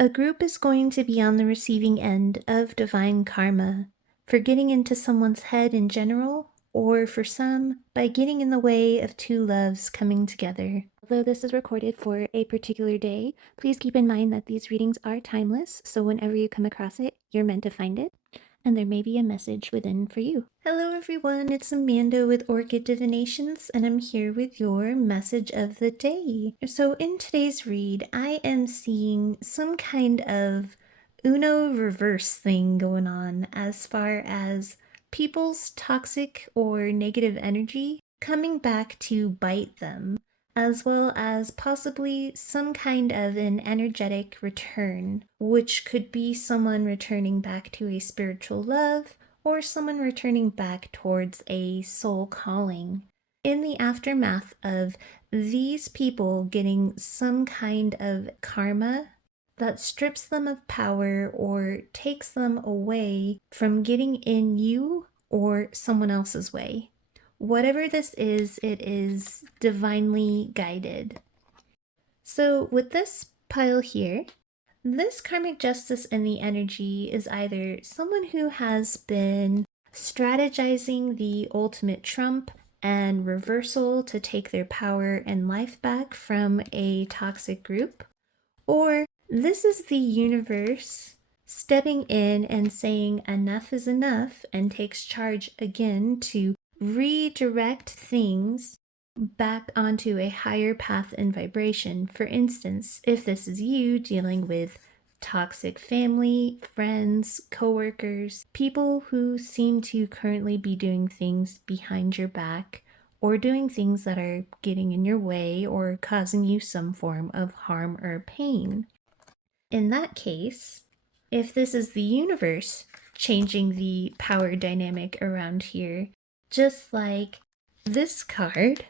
A group is going to be on the receiving end of divine karma for getting into someone's head in general, or for some, by getting in the way of two loves coming together. Although this is recorded for a particular day, please keep in mind that these readings are timeless, so whenever you come across it, you're meant to find it, and there may be a message within for you. Hello everyone, it's Amanda with Orchid Divinations, and I'm here with your message of the day. So in today's read, I am seeing some kind of Uno reverse thing going on as far as people's toxic or negative energy coming back to bite them, as well as possibly some kind of an energetic return, which could be someone returning back to a spiritual love or someone returning back towards a soul calling. In the aftermath of these people getting some kind of karma that strips them of power or takes them away from getting in you or someone else's way. Whatever this is, it is divinely guided. So with this pile here, this karmic justice in the energy is either someone who has been strategizing the ultimate trump and reversal to take their power and life back from a toxic group, or this is the universe stepping in and saying enough is enough and takes charge again to redirect things back onto a higher path and vibration. For instance, if this is you dealing with toxic family, friends, coworkers, people who seem to currently be doing things behind your back or doing things that are getting in your way or causing you some form of harm or pain. In that case, if this is the universe changing the power dynamic around here, just like this card,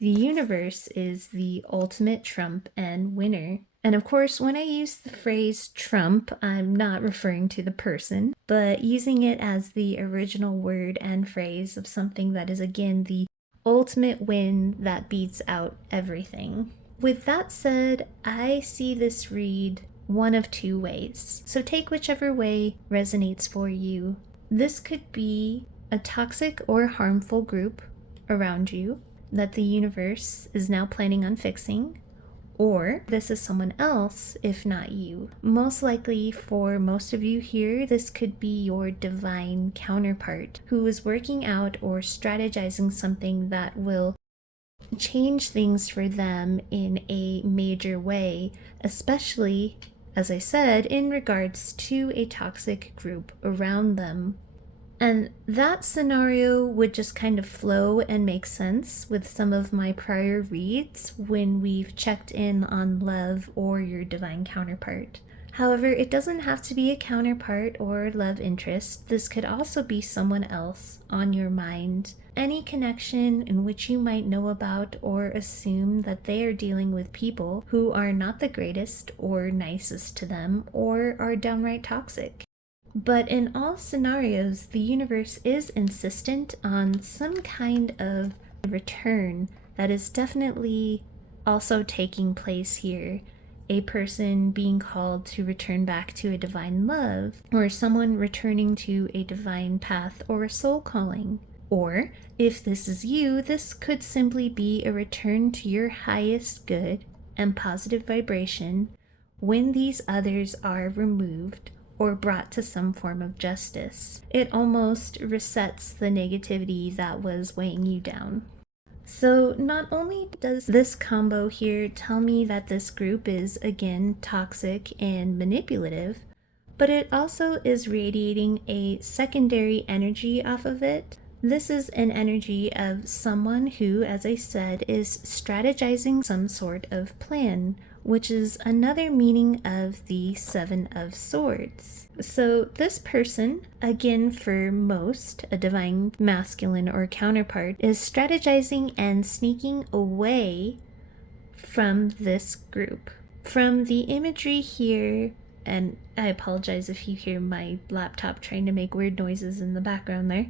the universe is the ultimate trump and winner. And of course, when I use the phrase trump, I'm not referring to the person, but using it as the original word and phrase of something that is again the ultimate win that beats out everything. With that said, I see this read one of two ways. So take whichever way resonates for you. This could be a toxic or harmful group around you that the universe is now planning on fixing, or this is someone else, if not you. Most likely for most of you here, this could be your divine counterpart who is working out or strategizing something that will change things for them in a major way, especially, as I said, in regards to a toxic group around them. And that scenario would just kind of flow and make sense with some of my prior reads when we've checked in on love or your divine counterpart. However, it doesn't have to be a counterpart or love interest. This could also be someone else on your mind. Any connection in which you might know about or assume that they are dealing with people who are not the greatest or nicest to them or are downright toxic. But in all scenarios, the universe is insistent on some kind of return that is definitely also taking place here. A person being called to return back to a divine love, or someone returning to a divine path or a soul calling. Or, if this is you, this could simply be a return to your highest good and positive vibration when these others are removed or brought to some form of justice. It almost resets the negativity that was weighing you down. So not only does this combo here tell me that this group is again toxic and manipulative, but it also is radiating a secondary energy off of it. This is an energy of someone who, as I said, is strategizing some sort of plan, which is another meaning of the Seven of Swords. So this person, again for most, a divine masculine or counterpart, is strategizing and sneaking away from this group. From the imagery here, and I apologize if you hear my laptop trying to make weird noises in the background there,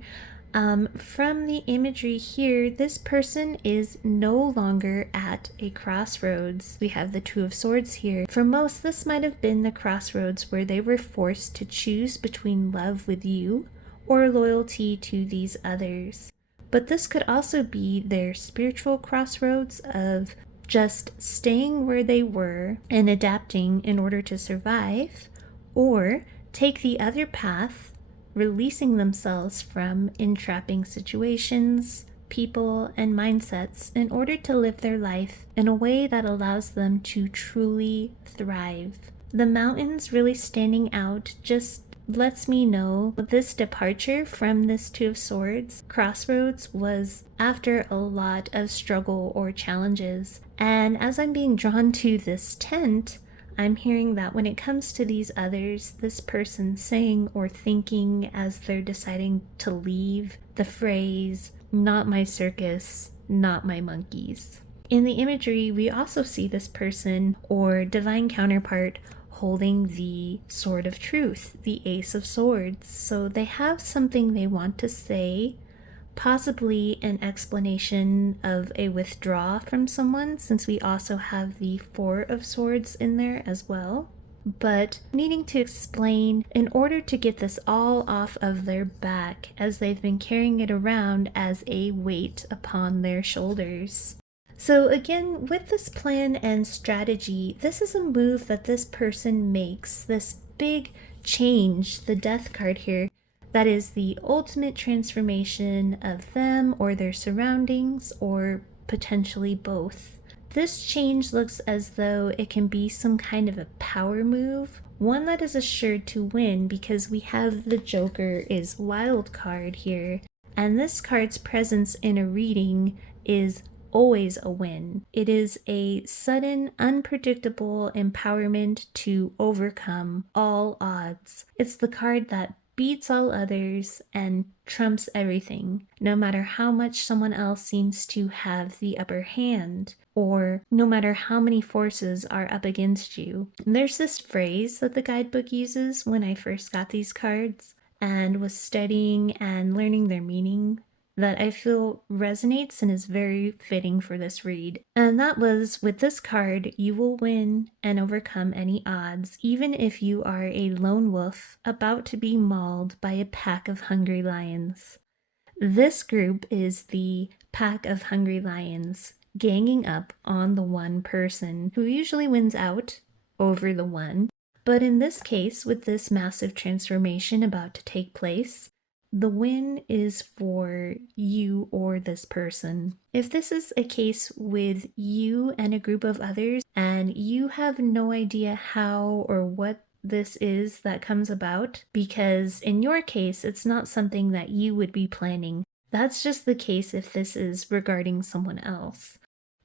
From the imagery here, this person is no longer at a crossroads. We have the Two of Swords here. For most, this might have been the crossroads where they were forced to choose between love with you or loyalty to these others. But this could also be their spiritual crossroads of just staying where they were and adapting in order to survive, or take the other path, releasing themselves from entrapping situations, people, and mindsets in order to live their life in a way that allows them to truly thrive. The mountains really standing out just lets me know this departure from this Two of Swords crossroads was after a lot of struggle or challenges. And as I'm being drawn to this tent, I'm hearing that when it comes to these others, this person saying or thinking as they're deciding to leave the phrase, "not my circus, not my monkeys." In the imagery, we also see this person or divine counterpart holding the Sword of Truth, the Ace of Swords. So they have something they want to say, possibly an explanation of a withdrawal from someone, since we also have the Four of Swords in there as well. But needing to explain in order to get this all off of their back, as they've been carrying it around as a weight upon their shoulders. So again, with this plan and strategy, this is a move that this person makes, this big change, the Death card here, that is the ultimate transformation of them or their surroundings, or potentially both. This change looks as though it can be some kind of a power move, one that is assured to win because we have the Joker is wild card here, and this card's presence in a reading is always a win. It is a sudden, unpredictable empowerment to overcome all odds. It's the card that beats all others and trumps everything, no matter how much someone else seems to have the upper hand, or no matter how many forces are up against you. And there's this phrase that the guidebook uses when I first got these cards and was studying and learning their meaning, that I feel resonates and is very fitting for this read. And that was, with this card, you will win and overcome any odds, even if you are a lone wolf about to be mauled by a pack of hungry lions. This group is the pack of hungry lions ganging up on the one person who usually wins out over the one. But in this case, with this massive transformation about to take place, the win is for you or this person. If this is a case with you and a group of others, and you have no idea how or what this is that comes about, because in your case, it's not something that you would be planning. That's just the case if this is regarding someone else.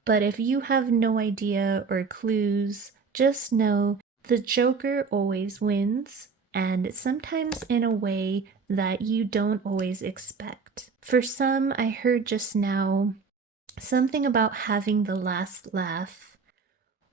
But if you have no idea or clues, just know the Joker always wins, and sometimes in a way that you don't always expect. For some, I heard just now something about having the last laugh,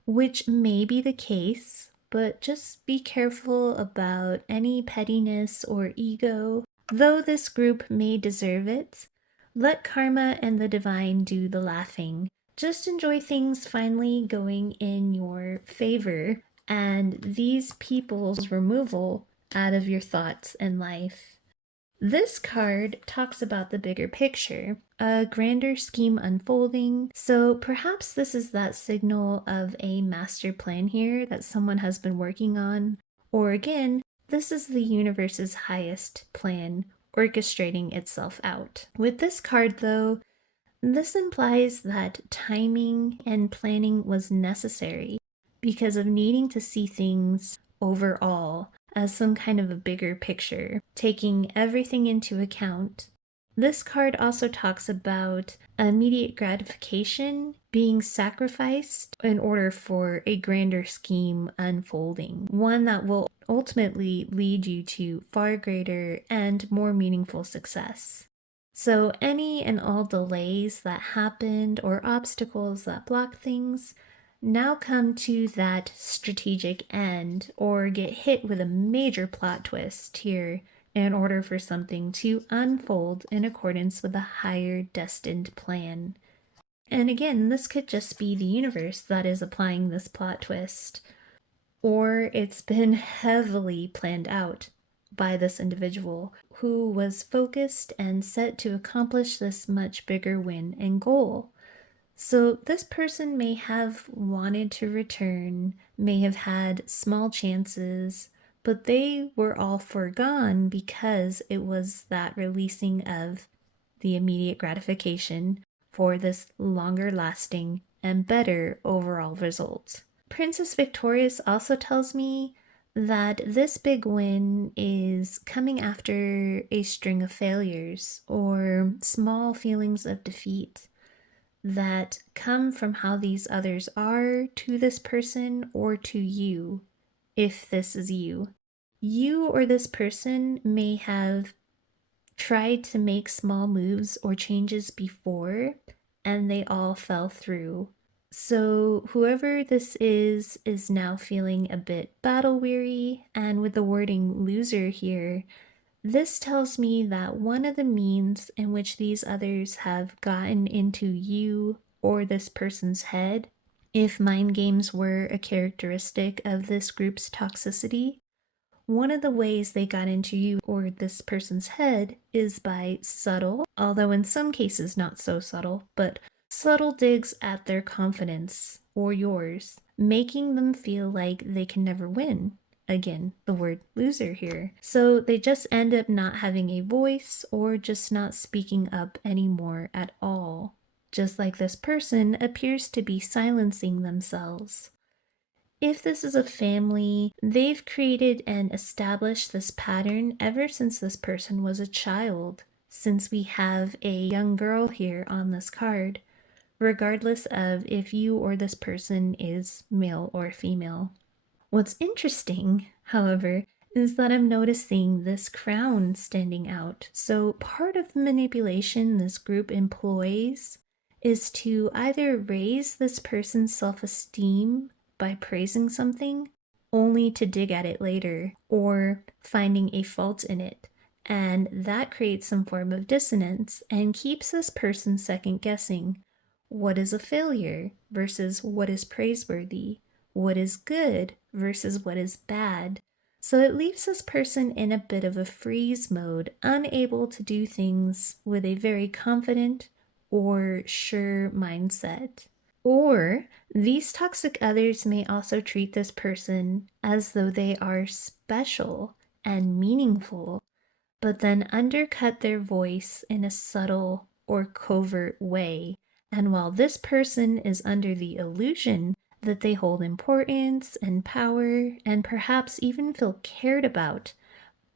which may be the case, but just be careful about any pettiness or ego. Though this group may deserve it, let karma and the divine do the laughing. Just enjoy things finally going in your favor, and these people's removal out of your thoughts and life. This card talks about the bigger picture, a grander scheme unfolding, so perhaps this is that signal of a master plan here that someone has been working on, or again, this is the universe's highest plan orchestrating itself out. With this card though, this implies that timing and planning was necessary because of needing to see things overall as some kind of a bigger picture, taking everything into account. This card also talks about immediate gratification being sacrificed in order for a grander scheme unfolding, one that will ultimately lead you to far greater and more meaningful success. So any and all delays that happened or obstacles that block things now come to that strategic end or get hit with a major plot twist here in order for something to unfold in accordance with a higher destined plan. And again, this could just be the universe that is applying this plot twist, or it's been heavily planned out by this individual who was focused and set to accomplish this much bigger win and goal. So this person may have wanted to return, may have had small chances, but they were all foregone because it was that releasing of the immediate gratification for this longer lasting and better overall result. Princess Victorious also tells me that this big win is coming after a string of failures or small feelings of defeat that come from how these others are to this person or to you, if this is you. You or this person may have tried to make small moves or changes before, and they all fell through. So, whoever this is now feeling a bit battle weary, and with the wording loser here, this tells me that one of the means in which these others have gotten into you or this person's head, if mind games were a characteristic of this group's toxicity, one of the ways they got into you or this person's head is by subtle, although in some cases not so subtle, but subtle digs at their confidence or yours, making them feel like they can never win. Again, the word loser here. So they just end up not having a voice or just not speaking up anymore at all. Just like this person appears to be silencing themselves. If this is a family, they've created and established this pattern ever since this person was a child, since we have a young girl here on this card, regardless of if you or this person is male or female. What's interesting, however, is that I'm noticing this crown standing out. So part of the manipulation this group employs is to either raise this person's self-esteem by praising something, only to dig at it later, or finding a fault in it. And that creates some form of dissonance and keeps this person second guessing what is a failure versus what is praiseworthy, what is good versus what is bad. So it leaves this person in a bit of a freeze mode, unable to do things with a very confident or sure mindset. Or these toxic others may also treat this person as though they are special and meaningful, but then undercut their voice in a subtle or covert way. And while this person is under the illusion that they hold importance and power and perhaps even feel cared about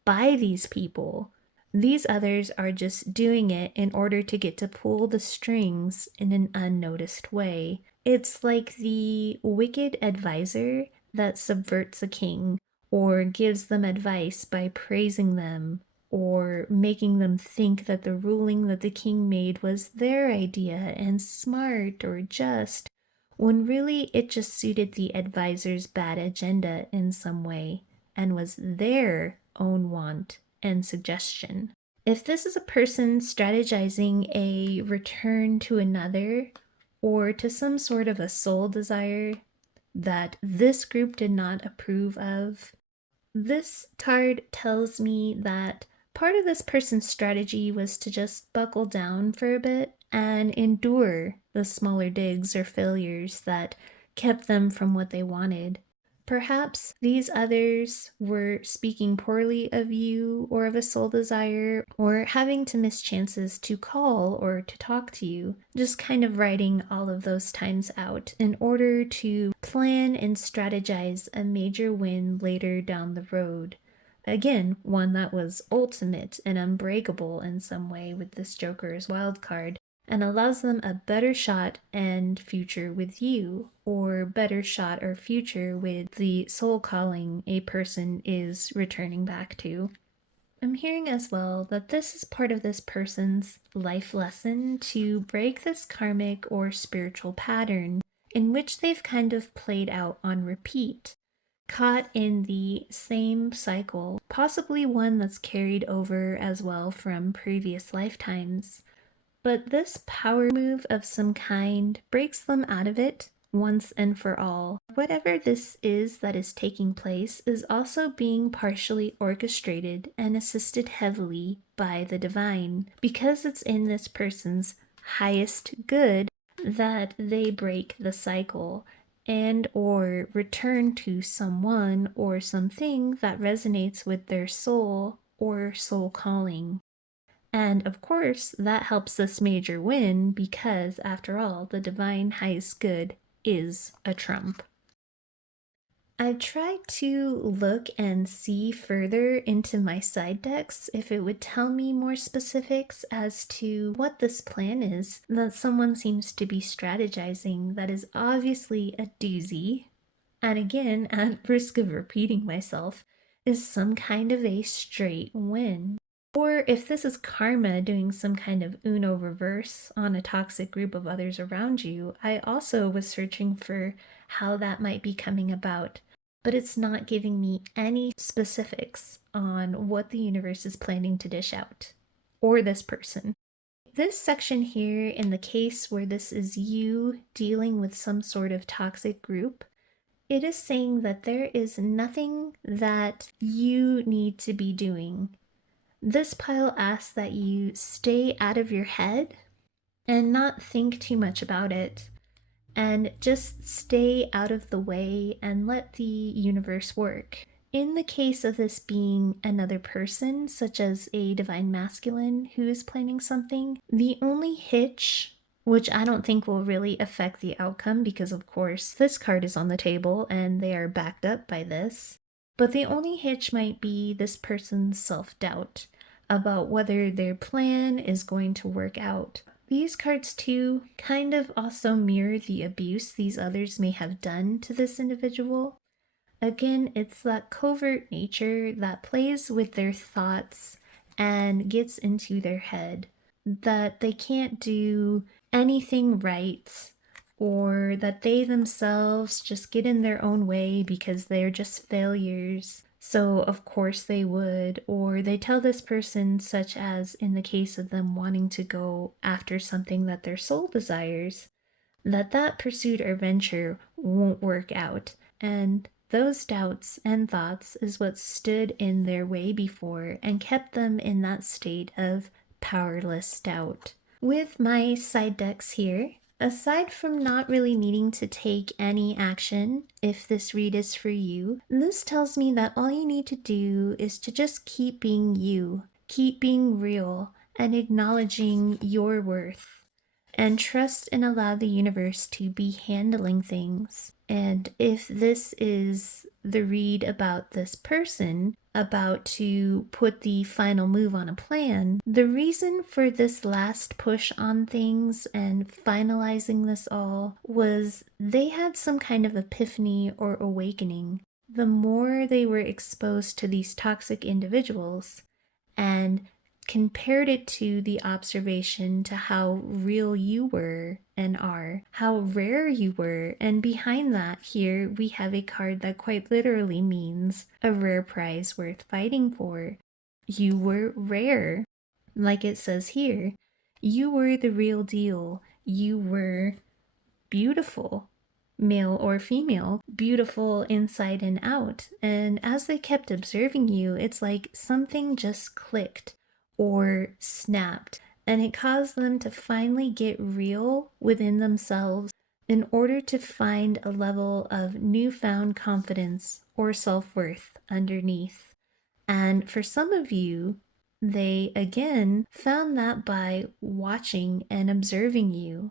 by these people, these others are just doing it in order to get to pull the strings in an unnoticed way. It's like the wicked advisor that subverts a king or gives them advice by praising them or making them think that the ruling that the king made was their idea and smart or just, when really it just suited the advisor's bad agenda in some way and was their own want and suggestion. If this is a person strategizing a return to another or to some sort of a soul desire that this group did not approve of, this card tells me that part of this person's strategy was to just buckle down for a bit and endure the smaller digs or failures that kept them from what they wanted. Perhaps these others were speaking poorly of you or of a soul desire, or having to miss chances to call or to talk to you, just kind of writing all of those times out in order to plan and strategize a major win later down the road. Again, one that was ultimate and unbreakable in some way with this Joker's wild card, and allows them a better shot and future with you, or better shot or future with the soul calling a person is returning back to. I'm hearing as well that this is part of this person's life lesson to break this karmic or spiritual pattern in which they've kind of played out on repeat. caught in the same cycle, possibly one that's carried over as well from previous lifetimes. But this power move of some kind breaks them out of it once and for all. Whatever this is that is taking place is also being partially orchestrated and assisted heavily by the divine, because it's in this person's highest good that they break the cycle and or return to someone or something that resonates with their soul or soul calling. And of course, that helps this major win because, after all, the divine highest good is a trump. I tried to look and see further into my side decks if it would tell me more specifics as to what this plan is that someone seems to be strategizing that is obviously a doozy. And again, at risk of repeating myself, is some kind of a straight win. Or if this is karma doing some kind of Uno reverse on a toxic group of others around you, I also was searching for how that might be coming about, but it's not giving me any specifics on what the universe is planning to dish out, or this person. This section here, in the case where this is you dealing with some sort of toxic group, it is saying that there is nothing that you need to be doing. This pile asks that you stay out of your head and not think too much about it, and just stay out of the way and let the universe work. In the case of this being another person, such as a divine masculine who is planning something, the only hitch, which I don't think will really affect the outcome because of course this card is on the table and they are backed up by this, but the only hitch might be this person's self-doubt about whether their plan is going to work out. These cards too kind of also mirror the abuse these others may have done to this individual. Again, it's that covert nature that plays with their thoughts and gets into their head, that they can't do anything right, or that they themselves just get in their own way because they're just failures. So of course they would, or they tell this person, such as in the case of them wanting to go after something that their soul desires, that pursuit or venture won't work out. And those doubts and thoughts is what stood in their way before and kept them in that state of powerless doubt. With my side decks here, aside from not really needing to take any action if this read is for you, this tells me that all you need to do is to just keep being you, keep being real, and acknowledging your worth, and trust and allow the universe to be handling things. And if this is the read about this person about to put the final move on a plan, the reason for this last push on things and finalizing this all was they had some kind of epiphany or awakening. The more they were exposed to these toxic individuals and compared it to the observation to how real you were and are, how rare you were, and behind that here we have a card that quite literally means a rare prize worth fighting for. You were rare, like it says here. You were the real deal. You were beautiful, male or female, beautiful inside and out. And as they kept observing you, it's like something just clicked or snapped, and it caused them to finally get real within themselves in order to find a level of newfound confidence or self-worth underneath. And for some of you, they again found that by watching and observing you.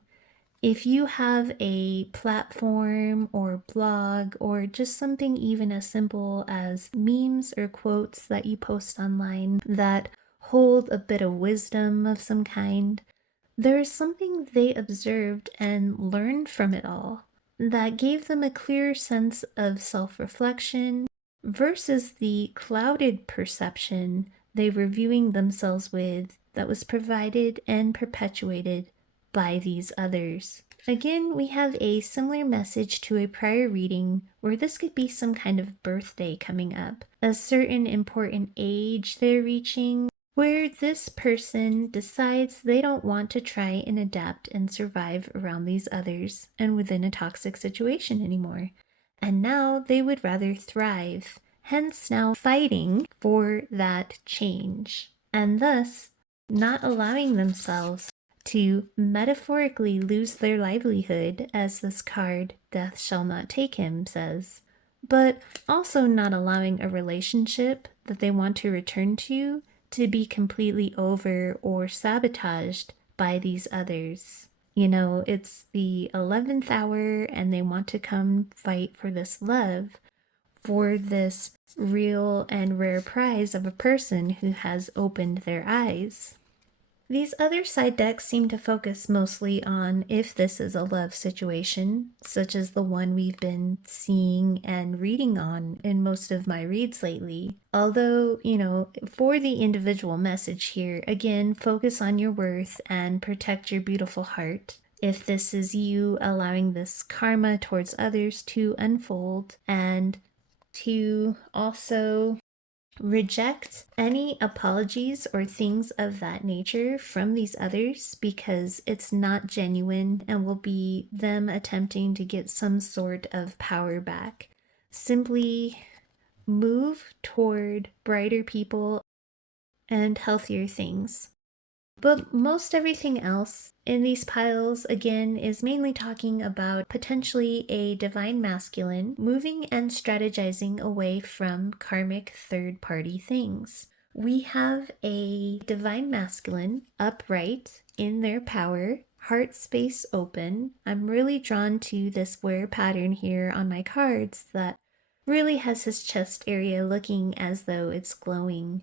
If you have a platform or blog or just something even as simple as memes or quotes that you post online that hold a bit of wisdom of some kind, there is something they observed and learned from it all that gave them a clearer sense of self-reflection versus the clouded perception they were viewing themselves with that was provided and perpetuated by these others. Again, we have a similar message to a prior reading where this could be some kind of birthday coming up, a certain important age they're reaching, where this person decides they don't want to try and adapt and survive around these others and within a toxic situation anymore. And now they would rather thrive, hence now fighting for that change, and thus not allowing themselves to metaphorically lose their livelihood, as this card, Death Shall Not Take Him, says, but also not allowing a relationship that they want to return to be completely over or sabotaged by these others. You know, it's the 11th hour and they want to come fight for this love, for this real and rare prize of a person who has opened their eyes. These other side decks seem to focus mostly on if this is a love situation, such as the one we've been seeing and reading on in most of my reads lately. Although, for the individual message here, again, focus on your worth and protect your beautiful heart. If this is you allowing this karma towards others to unfold, and to also reject any apologies or things of that nature from these others, because it's not genuine and will be them attempting to get some sort of power back. Simply move toward brighter people and healthier things. But most everything else in these piles, again, is mainly talking about potentially a divine masculine moving and strategizing away from karmic third-party things. We have a divine masculine upright in their power, heart space open. I'm really drawn to this wear pattern here on my cards that really has his chest area looking as though it's glowing.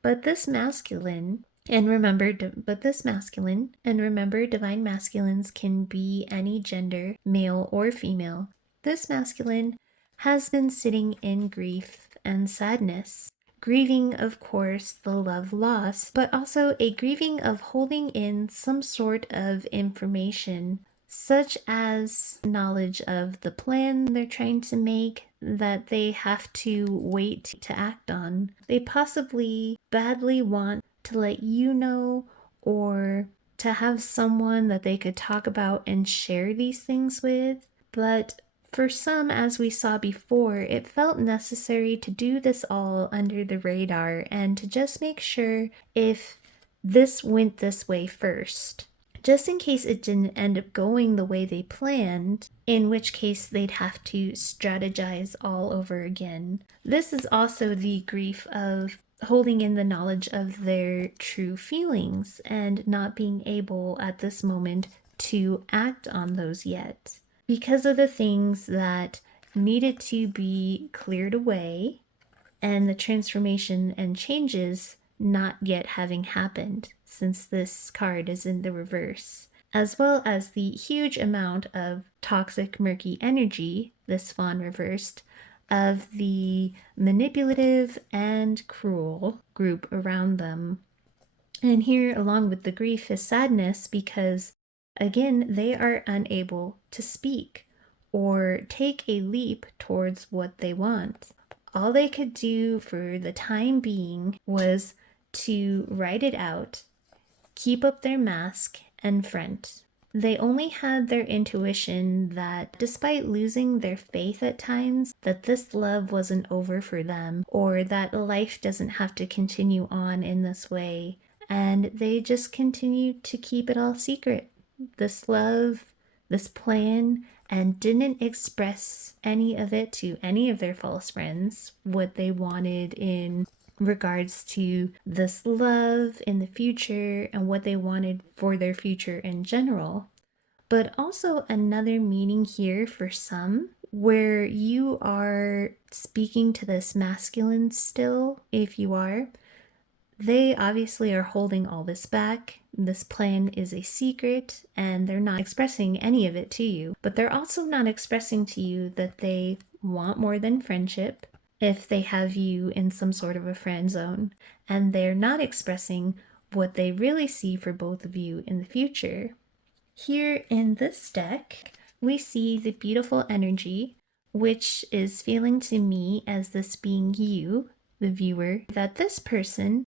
But this masculine, and remember, divine masculines can be any gender, male or female. This masculine has been sitting in grief and sadness, grieving, of course, the love lost, but also a grieving of holding in some sort of information, such as knowledge of the plan they're trying to make that they have to wait to act on. They possibly badly want to let you know, or to have someone that they could talk about and share these things with. But for some, as we saw before, it felt necessary to do this all under the radar and to just make sure if this went this way first, just in case it didn't end up going the way they planned, in which case they'd have to strategize all over again. This is also the grief of holding in the knowledge of their true feelings and not being able at this moment to act on those yet, because of the things that needed to be cleared away and the transformation and changes not yet having happened, since this card is in the reverse, as well as the huge amount of toxic murky energy, this fawn reversed, of the manipulative and cruel group around them. And here, along with the grief, is sadness, because again, they are unable to speak or take a leap towards what they want. All they could do for the time being was to write it out, keep up their mask, and front. They only had their intuition that despite losing their faith at times, that this love wasn't over for them, or that life doesn't have to continue on in this way. And they just continued to keep it all secret, this love, this plan, and didn't express any of it to any of their false friends, what they wanted in regards to this love in the future and what they wanted for their future in general. But also another meaning here for some, where you are speaking to this masculine still, if you are, they obviously are holding all this back. This plan is a secret and they're not expressing any of it to you. But they're also not expressing to you that they want more than friendship if they have you in some sort of a friend zone. And they're not expressing what they really see for both of you in the future. Here in this deck, we see the beautiful energy, which is feeling to me as this being you, the viewer, that this person,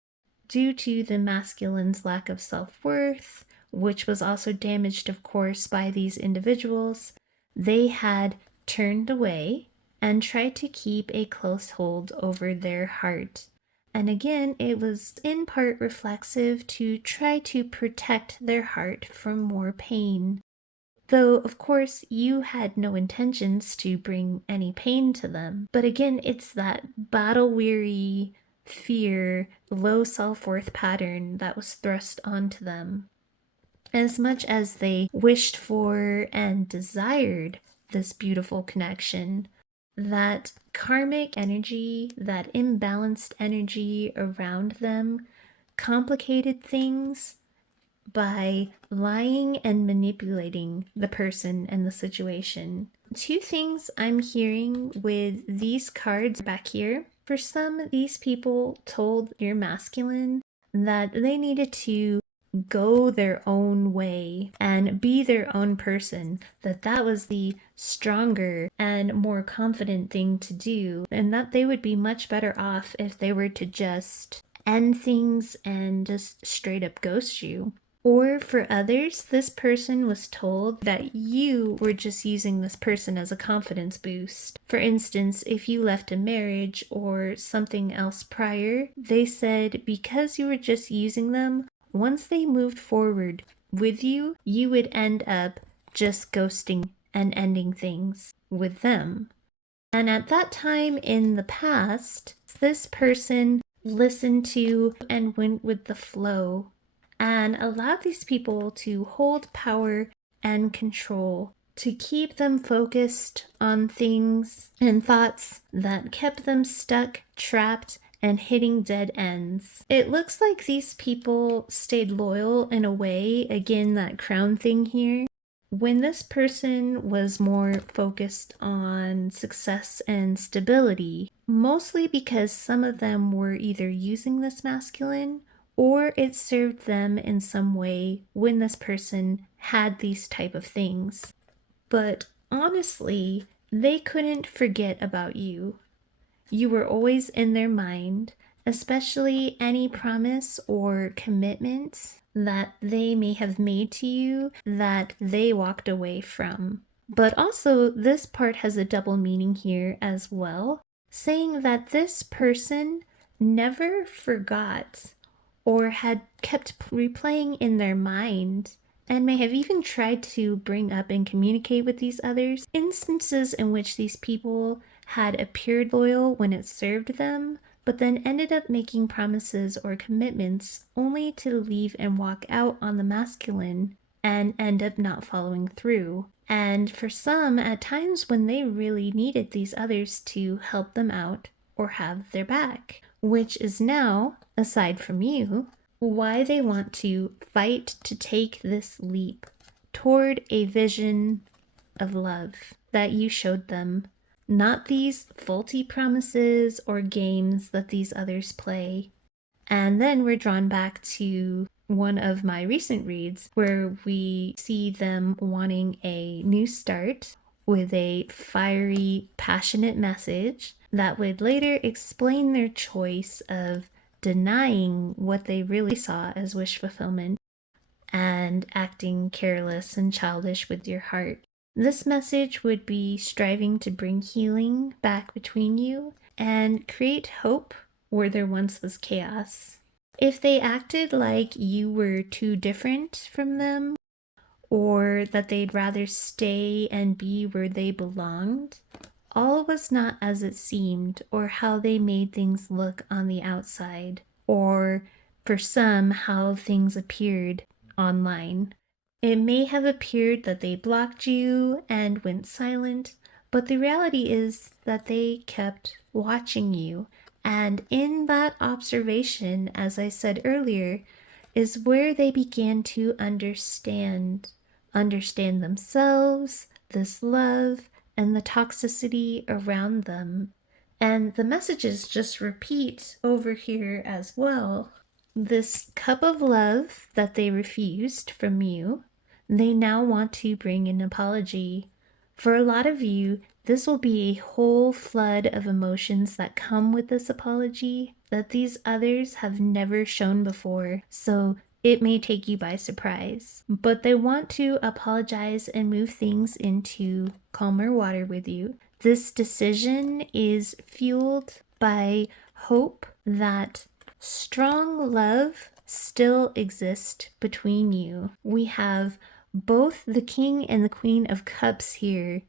due to the masculine's lack of self-worth, which was also damaged, of course, by these individuals, they had turned away and tried to keep a close hold over their heart. And again, it was in part reflexive to try to protect their heart from more pain. Though, of course, you had no intentions to bring any pain to them. But again, it's that battle-weary, fear, low self-worth pattern that was thrust onto them. As much as they wished for and desired this beautiful connection, that karmic energy, that imbalanced energy around them complicated things by lying and manipulating the person and the situation. Two things I'm hearing with these cards back here. For some, these people told your masculine that they needed to go their own way and be their own person, that was the stronger and more confident thing to do, and that they would be much better off if they were to just end things and just straight up ghost you. Or for others, this person was told that you were just using this person as a confidence boost. For instance, if you left a marriage or something else prior, they said because you were just using them, once they moved forward with you, you would end up just ghosting and ending things with them. And at that time in the past, this person listened to and went with the flow and allowed these people to hold power and control, to keep them focused on things and thoughts that kept them stuck, trapped, and hitting dead ends. It looks like these people stayed loyal in a way, again, that crown thing here, when this person was more focused on success and stability, mostly because some of them were either using this masculine or it served them in some way when this person had these type of things. But honestly, they couldn't forget about you. You were always in their mind, especially any promise or commitment that they may have made to you that they walked away from. But also, this part has a double meaning here as well, saying that this person never forgot or had kept replaying in their mind and may have even tried to bring up and communicate with these others instances in which these people had appeared loyal when it served them, but then ended up making promises or commitments only to leave and walk out on the masculine and end up not following through. And for some, at times when they really needed these others to help them out or have their back, which is now, aside from you, why they want to fight to take this leap toward a vision of love that you showed them, not these faulty promises or games that these others play. And then we're drawn back to one of my recent reads where we see them wanting a new start with a fiery, passionate message that would later explain their choice of denying what they really saw as wish fulfillment and acting careless and childish with your heart. This message would be striving to bring healing back between you and create hope where there once was chaos. If they acted like you were too different from them, or that they'd rather stay and be where they belonged, all was not as it seemed, or how they made things look on the outside, or for some, how things appeared online. It may have appeared that they blocked you and went silent, but the reality is that they kept watching you. And in that observation, as I said earlier, is where they began to understand themselves, this love, and the toxicity around them. And the messages just repeat over here as well. This cup of love that they refused from you, They now want to bring an apology. For a lot of you, this will be a whole flood of emotions that come with this apology that these others have never shown before, so it may take you by surprise. But they want to apologize and move things into calmer water with you. This decision is fueled by hope that strong love still exists between you. We have both the King and the Queen of Cups here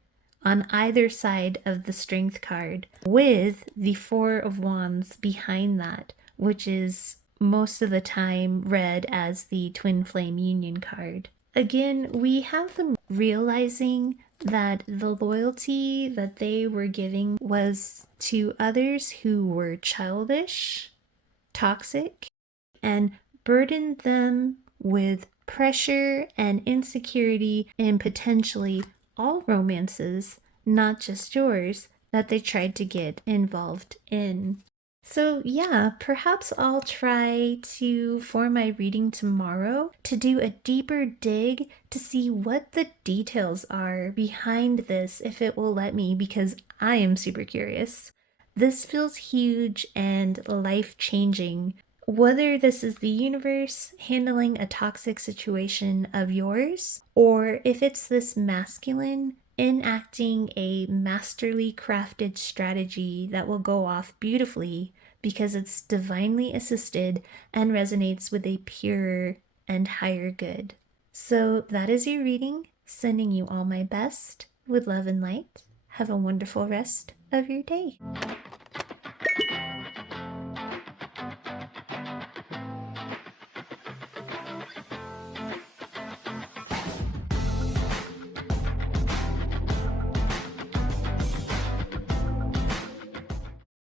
on either side of the Strength card, with the Four of Wands behind that, which is most of the time read as the Twin Flame Union card. Again, we have them realizing that the loyalty that they were giving was to others who were childish, toxic, and burdened them with pressure and insecurity in potentially all romances, not just yours, that they tried to get involved in. So yeah, perhaps I'll try to, for my reading tomorrow, to do a deeper dig to see what the details are behind this, if it will let me, because I am super curious. This feels huge and life-changing. Whether this is the universe handling a toxic situation of yours, or if it's this masculine enacting a masterly crafted strategy that will go off beautifully because it's divinely assisted and resonates with a purer and higher good. So that is your reading. Sending you all my best with love and light. Have a wonderful rest of your day.